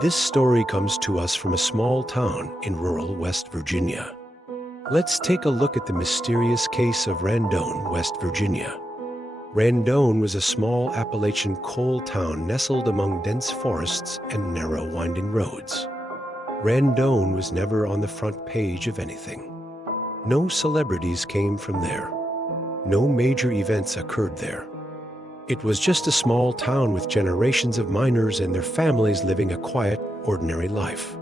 This story comes to us from a small town in rural West Virginia. Let's take a look at the mysterious case of Randon, West Virginia. Randon was a small Appalachian coal town nestled among dense forests and narrow winding roads. Randon was never on the front page of anything. No celebrities came from there. No major events occurred there. It was just a small town with generations of miners and their families living a quiet, ordinary life.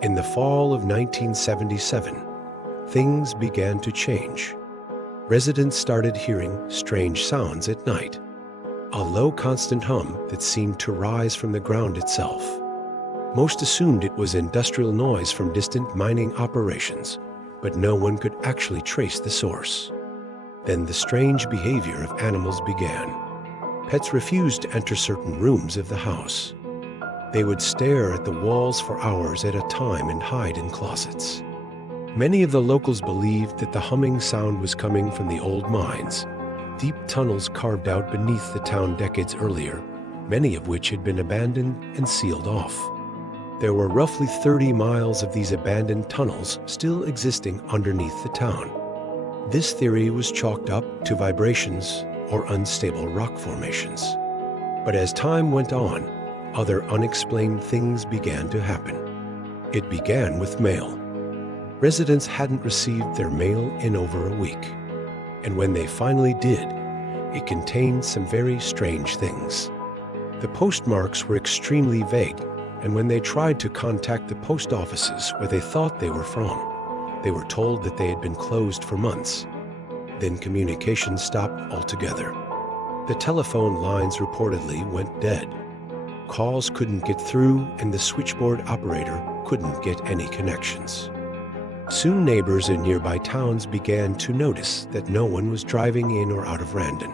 In the fall of 1977, things began to change. Residents started hearing strange sounds at night, a low, constant hum that seemed to rise from the ground itself. Most assumed it was industrial noise from distant mining operations, but no one could actually trace the source. Then the strange behavior of animals began. Pets refused to enter certain rooms of the house. They would stare at the walls for hours at a time and hide in closets. Many of the locals believed that the humming sound was coming from the old mines, deep tunnels carved out beneath the town decades earlier, many of which had been abandoned and sealed off. There were roughly 30 miles of these abandoned tunnels still existing underneath the town. This theory was chalked up to vibrations or unstable rock formations. But as time went on, other unexplained things began to happen. It began with mail. Residents hadn't received their mail in over a week, and when they finally did, it contained some very strange things. The postmarks were extremely vague, and when they tried to contact the post offices where they thought they were from, they were told that they had been closed for months. Then communication stopped altogether. The telephone lines reportedly went dead. Calls couldn't get through, and the switchboard operator couldn't get any connections. Soon neighbors in nearby towns began to notice that no one was driving in or out of Randon,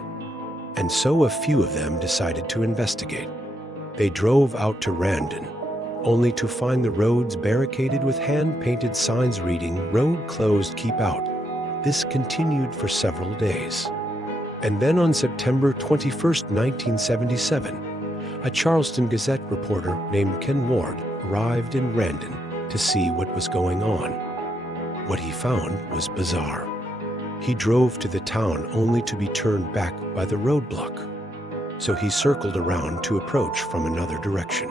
and so a few of them decided to investigate. They drove out to Randon, only to find the roads barricaded with hand-painted signs reading, "Road closed, keep out." This continued for several days. And then on September 21, 1977, a Charleston Gazette reporter named Ken Ward arrived in Randon to see what was going on. What he found was bizarre. He drove to the town only to be turned back by the roadblock. So he circled around to approach from another direction.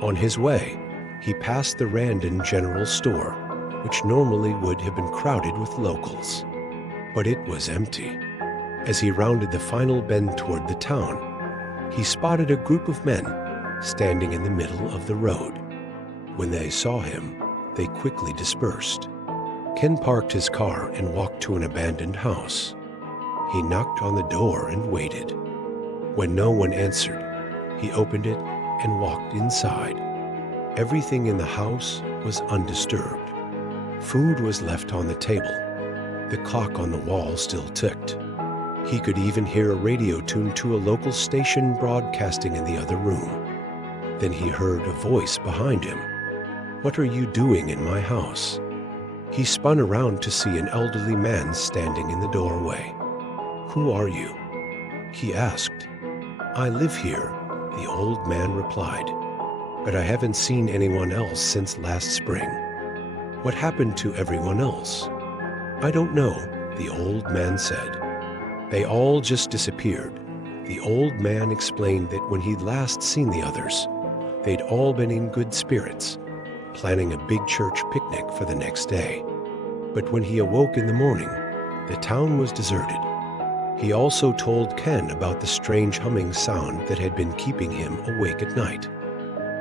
On his way, he passed the Randon General Store, which normally would have been crowded with locals. But it was empty. As he rounded the final bend toward the town, he spotted a group of men standing in the middle of the road. When they saw him, they quickly dispersed. Ken parked his car and walked to an abandoned house. He knocked on the door and waited. When no one answered, he opened it and walked inside. Everything in the house was undisturbed. Food was left on the table. The clock on the wall still ticked. He could even hear a radio tuned to a local station broadcasting in the other room. Then he heard a voice behind him. "What are you doing in my house?" He spun around to see an elderly man standing in the doorway. "Who are you?" he asked. "I live here," the old man replied, "but I haven't seen anyone else since last spring." "What happened to everyone else?" "I don't know," the old man said. "They all just disappeared." The old man explained that when he'd last seen the others, they'd all been in good spirits, planning a big church picnic for the next day. But when he awoke in the morning, the town was deserted. He also told Ken about the strange humming sound that had been keeping him awake at night.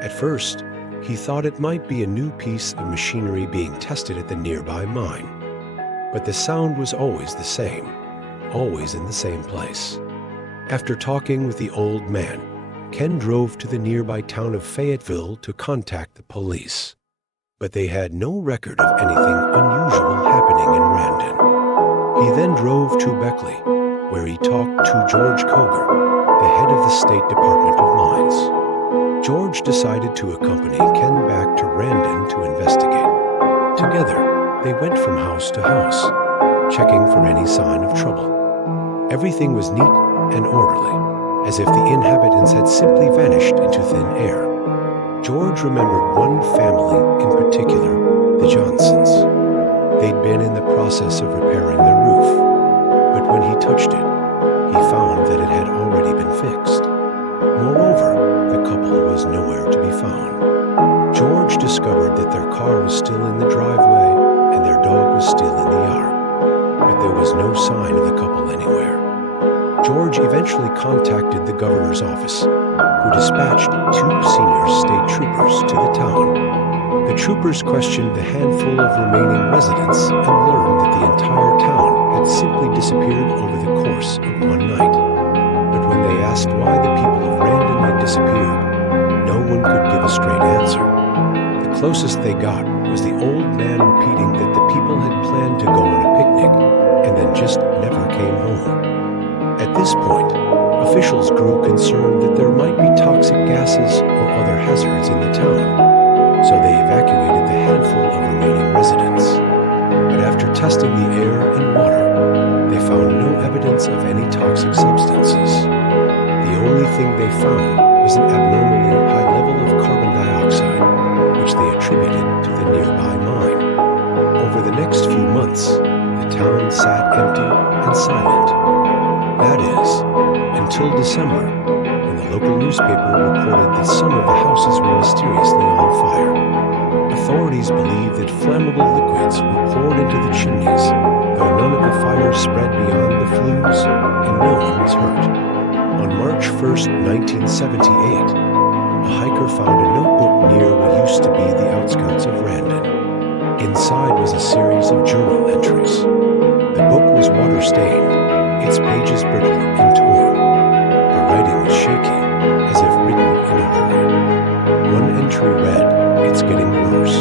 At first, he thought it might be a new piece of machinery being tested at the nearby mine. But the sound was always the same, always in the same place. After talking with the old man, Ken drove to the nearby town of Fayetteville to contact the police. But they had no record of anything unusual happening in Randon. He then drove to Beckley, where he talked to George Koger, the head of the State Department of Mines. George decided to accompany Ken back to Randon to investigate. Together, they went from house to house, checking for any sign of trouble. Everything was neat and orderly, as if the inhabitants had simply vanished into thin air. George remembered one family in particular, the Johnsons. They'd been in the process of repairing their roof, but when he touched it, he found that it had already been fixed. Moreover, the couple was nowhere to be found. George discovered that their car was still in the driveway and their dog was still in the yard, but there was no sign of the couple anywhere. George eventually contacted the governor's office, who dispatched 2 senior state troopers to the town. The troopers questioned the handful of remaining residents and learned that the entire town had simply disappeared over the course of one night. But when they asked why the people of Randon had disappeared, no one could give a straight answer. The closest they got was the old man repeating that the people had planned to go on a picnic and then just never came home. At this point, officials grew concerned that there might be toxic gases or other hazards in the town, so they evacuated the handful of remaining residents. But after testing the air and water, they found no evidence of any toxic substances. The only thing they found was an abnormally high level of carbon dioxide, which they attributed to the nearby mine. Over the next few months, the town sat empty and silent. That is, until December, when the local newspaper reported that some of the houses were mysteriously on fire. Authorities believe that flammable liquids were poured into the chimneys, though none of the fires spread beyond the flues and no one was hurt. On March 1st, 1978, a hiker found a notebook near what used to be the outskirts of Randon. Inside was a series of journal entries. The book was water-stained, its pages brittle and torn. The writing was shaky, as if written in a hurry. One entry read, "It's getting worse.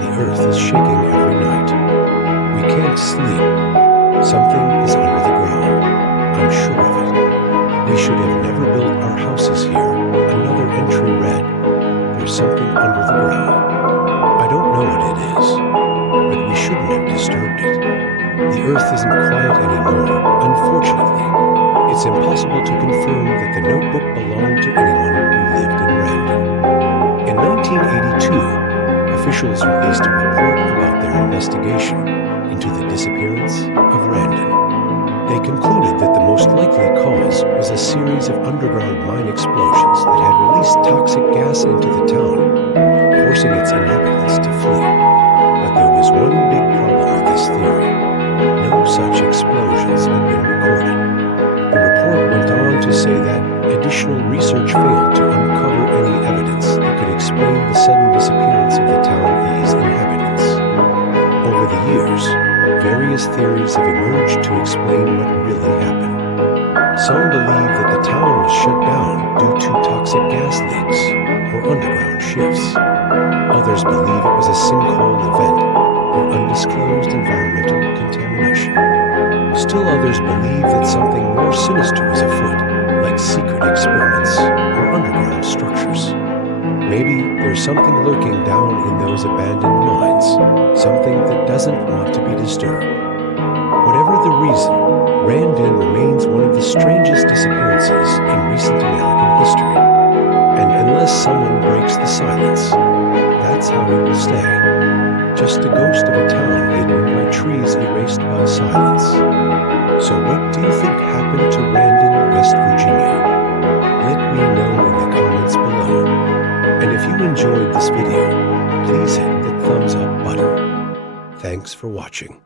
The earth is shaking every night. We can't sleep. Something is under the ground. I'm sure of it. We should have never built our houses here." Another entry read, "There's something under the ground. I don't know what it is, but we shouldn't have disturbed it. The earth isn't quiet anymore, unfortunately. It's impossible to confirm that the notebook belonged to anyone who lived in Randon." In 1982, officials released a report about their investigation into the disappearance of Randon. They concluded that the most likely cause was a series of underground mine explosions that had released toxic gas into the town, forcing its inhabitants to flee. But there was one big problem with this theory. No such explosions had been recorded. The report went on to say that additional research failed to uncover any evidence that could explain the sudden disappearance of the town's inhabitants. Over the years, various theories have emerged to explain what really happened. Some believe that the town was shut down due to toxic gas leaks or underground shifts. Others believe it was a sinkhole event or undisclosed environmental contamination. Still others believe that something more sinister is afoot, like secret experiments or underground structures. Maybe there's something lurking down in those abandoned mines, something that doesn't want to be disturbed. Whatever the reason, Randon remains one of the strangest disappearances in recent American history. And unless someone breaks the silence, that's how it will stay. Just a ghost of a town hidden by trees erased by silence. So what do you think happened to Randon, West Virginia? Let me know in the comments below. And if you enjoyed this video, please hit the thumbs up button. Thanks for watching.